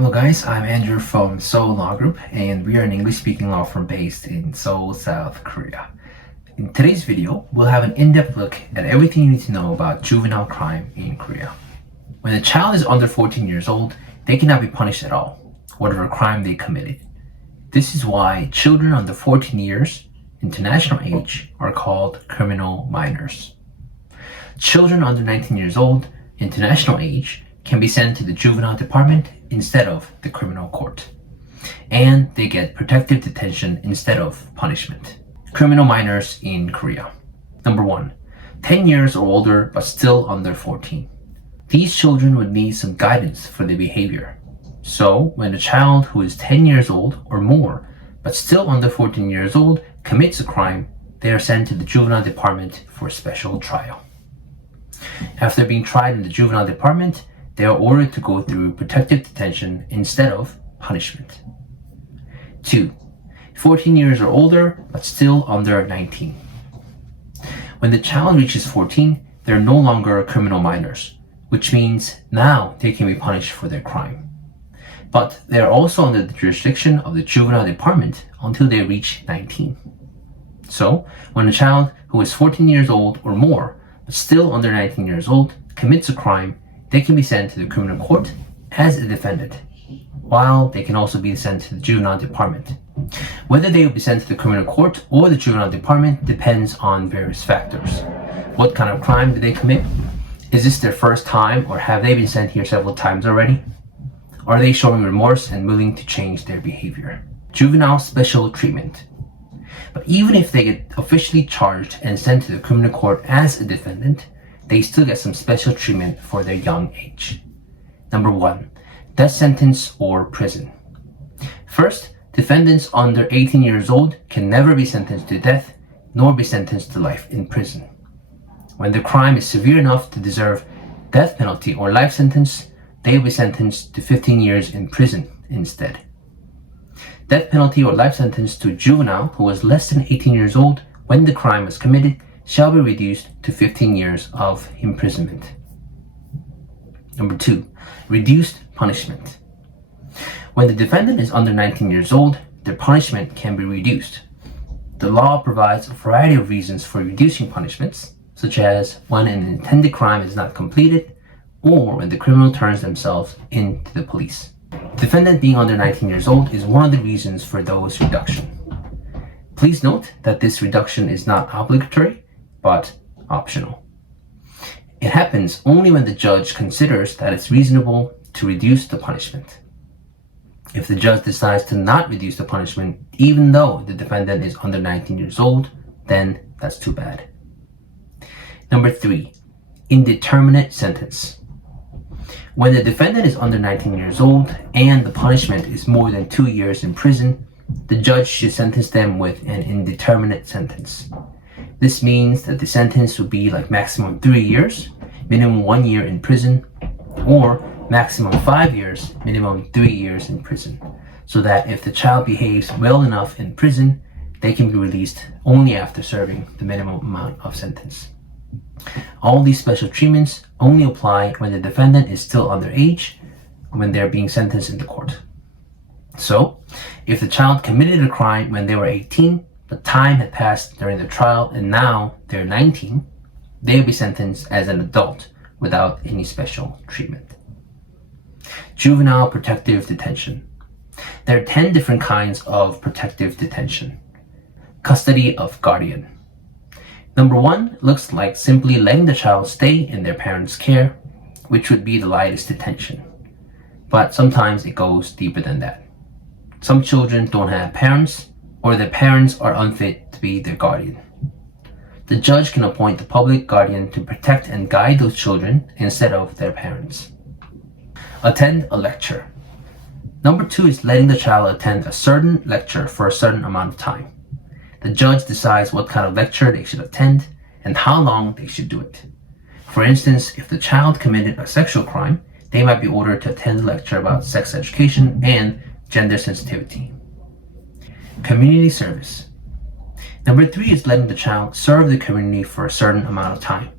Hello guys, I'm Andrew from Seoul Law Group and we are an English-speaking law firm based in Seoul, South Korea. In today's video, we'll have an in-depth look at everything you need to know about juvenile crime in Korea. When a child is under 14 years old, they cannot be punished at all, whatever crime they committed. This is why children under 14 years, international age, are called criminal minors. Children under 19 years old, international age, can be sent to the Juvenile Department instead of the criminal court. And they get protective detention instead of punishment. Criminal minors in Korea. Number 1. 10 years or older but still under 14. These children would need some guidance for their behavior. So, when a child who is 10 years old or more but still under 14 years old commits a crime, they are sent to the Juvenile Department for a special trial. After being tried in the Juvenile Department, they are ordered to go through protective detention instead of punishment. 2. 14 years or older, but still under 19. When the child reaches 14, they are no longer criminal minors, which means now they can be punished for their crime. But they are also under the jurisdiction of the Juvenile Department until they reach 19. So, when a child who is 14 years old or more, but still under 19 years old, commits a crime, they can be sent to the criminal court as a defendant, while they can also be sent to the Juvenile Department. Whether they will be sent to the criminal court or the Juvenile Department depends on various factors. What kind of crime did they commit? Is this their first time, or have they been sent here several times already? Are they showing remorse and willing to change their behavior? Juvenile special treatment. But even if they get officially charged and sent to the criminal court as a defendant, they still get some special treatment for their young age. Number 1, death sentence or prison. First, defendants under 18 years old can never be sentenced to death, nor be sentenced to life in prison. When the crime is severe enough to deserve death penalty or life sentence, they will be sentenced to 15 years in prison instead. Death penalty or life sentence to a juvenile who was less than 18 years old when the crime was committed shall be reduced to 15 years of imprisonment. Number 2, reduced punishment. When the defendant is under 19 years old, their punishment can be reduced. The law provides a variety of reasons for reducing punishments, such as when an intended crime is not completed, or when the criminal turns themselves in to the police. Defendant being under 19 years old is one of the reasons for those reduction. Please note that this reduction is not obligatory, but optional. It happens only when the judge considers that it's reasonable to reduce the punishment. If the judge decides to not reduce the punishment, even though the defendant is under 19 years old, then that's too bad. Number 3, indeterminate sentence. When the defendant is under 19 years old and the punishment is more than 2 years in prison, the judge should sentence them with an indeterminate sentence. This means that the sentence would be like maximum 3 years, minimum 1 year in prison, or maximum 5 years, minimum 3 years in prison, so that if the child behaves well enough in prison, they can be released only after serving the minimum amount of sentence. All these special treatments only apply when the defendant is still underage, when they're being sentenced in the court. So, if the child committed a crime when they were 18, but time had passed during the trial and now they're 19, they will be sentenced as an adult without any special treatment. Juvenile protective detention. There are 10 different kinds of protective detention. Custody of guardian. Number 1 looks like simply letting the child stay in their parents' care, which would be the lightest detention. But sometimes it goes deeper than that. Some children don't have parents, or their parents are unfit to be their guardian. The judge can appoint a public guardian to protect and guide those children instead of their parents. Attend a lecture. Number 2 is letting the child attend a certain lecture for a certain amount of time. The judge decides what kind of lecture they should attend and how long they should do it. For instance, if the child committed a sexual crime, they might be ordered to attend a lecture about sex education and gender sensitivity. Community service. Number 3 is letting the child serve the community for a certain amount of time.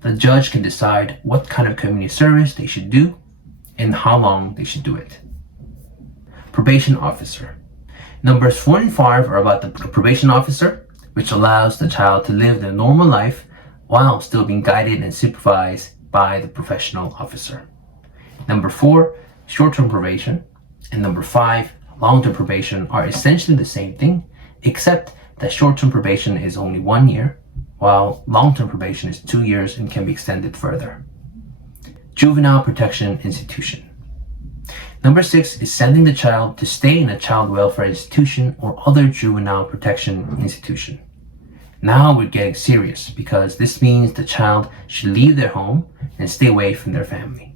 The judge can decide what kind of community service they should do and how long they should do it. Probation officer. Numbers 4 and 5 are about the probation officer, which allows the child to live their normal life while still being guided and supervised by the professional officer. Number 4, short-term probation, and number 5, long-term probation are essentially the same thing, except that short-term probation is only 1 year, while long-term probation is 2 years and can be extended further. Juvenile Protection Institution. Number 6 is sending the child to stay in a child welfare institution or other juvenile protection institution. Now we're getting serious because this means the child should leave their home and stay away from their family.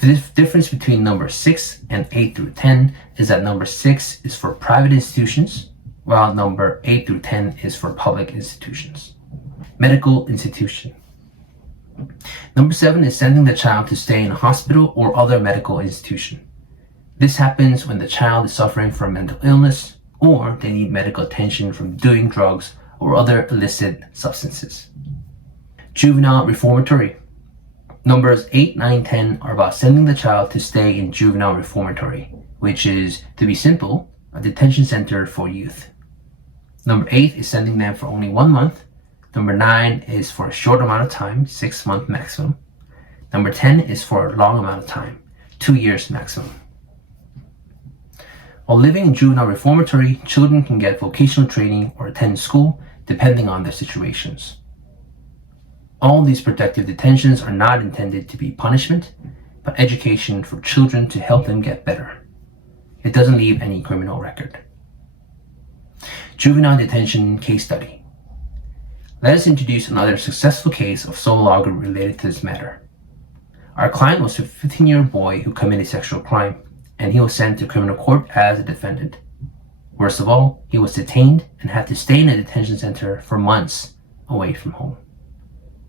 The difference between number 6 and 8 through 10 is that number 6 is for private institutions, while number 8 through 10 is for public institutions. Medical institution. Number 7 is sending the child to stay in a hospital or other medical institution. This happens when the child is suffering from mental illness or they need medical attention from doing drugs or other illicit substances. Juvenile reformatory. Numbers 8, 9, 10 are about sending the child to stay in juvenile reformatory, which is, to be simple, a detention center for youth. Number 8 is sending them for only 1 month. Number 9 is for a short amount of time, 6 months maximum. Number 10 is for a long amount of time, 2 years maximum. While living in juvenile reformatory, children can get vocational training or attend school depending on their situations. All these protective detentions are not intended to be punishment, but education for children to help them get better. It doesn't leave any criminal record. Juvenile detention case study. Let us introduce another successful case of sole law group related to this matter. Our client was a 15-year-old boy who committed sexual crime, and he was sent to criminal court as a defendant. Worst of all, he was detained and had to stay in a detention center for months away from home.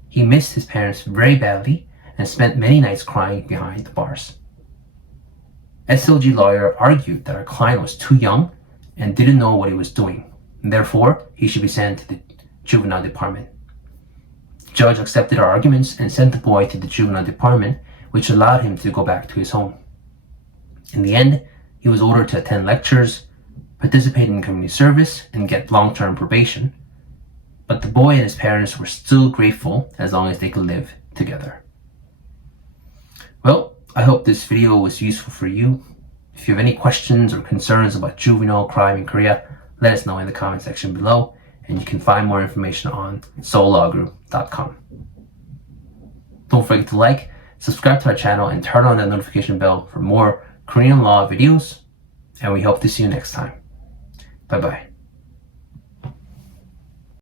He missed his parents very badly and spent many nights crying behind the bars. SLG lawyer argued that our client was too young and didn't know what he was doing, and therefore he should be sent to the Juvenile Department. The judge accepted our arguments and sent the boy to the Juvenile Department, which allowed him to go back to his home. In the end, he was ordered to attend lectures, participate in community service, and get long-term probation. But the boy and his parents were still grateful as long as they could live together. Well, I hope this video was useful for you. If you have any questions or concerns about juvenile crime in Korea, let us know in the comment section below, and you can find more information on solelawgroup.com. Don't forget to like, subscribe to our channel, and turn on that notification bell for more Korean law videos, and we hope to see you next time. Bye-bye.